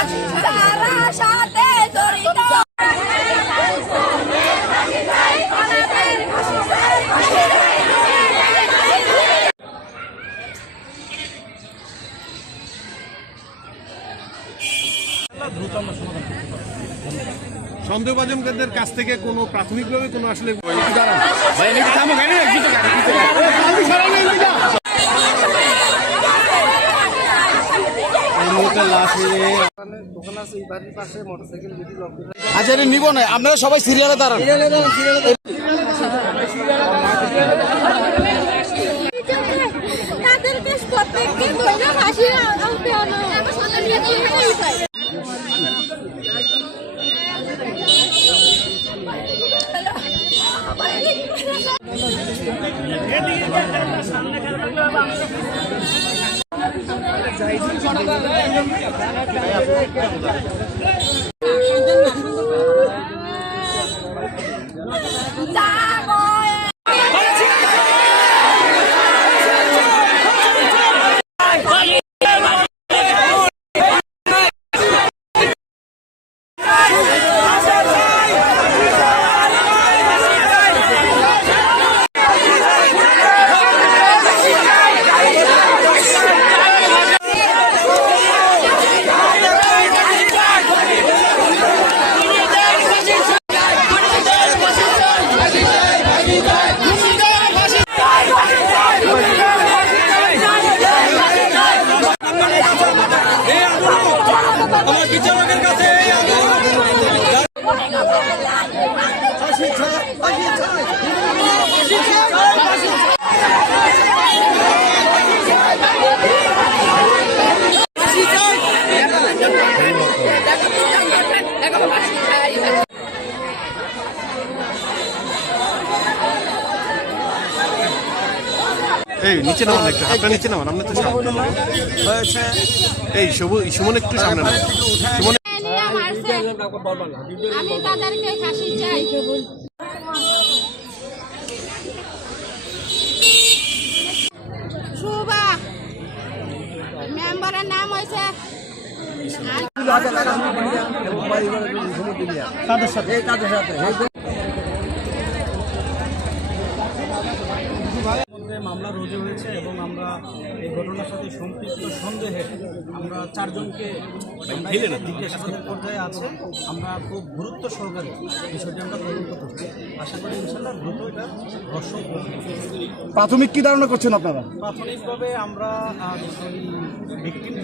যারা সাথে জড়িত সন্দেহভাজনদের কাছ থেকে কোনো প্রাথমিকভাবে কোনো আসলে আচ্ছা এটা নিব না, আপনারা সবাই সিরিয়ালে দাঁড়ান। এই নিচে নামান একটু, হাতটা নিচে নামান, আপনি তো এই সুমন একটু সামনে নামান। সুমন আমি তাদেরকে ফাঁসি চাই। শুভা মেম্বারের নাম হয়েছে মামলা রুজু হয়েছে এবং আমরা এই ঘটনার সাথে সম্পৃক্ত সন্দেহে আমরা 4 জনকে জিজ্ঞাসাবাদের পর্যায়ে আছে। আমরা খুব গুরুত্ব সহকারে বিষয়টি আমরা তদন্ত করছি। আশা করি ইনশাল্লাহ দ্রুত এটা দর্শক। প্রাথমিক কি ধারণা করছেন আপনারা? প্রাথমিকভাবে আমরা ভিকটিম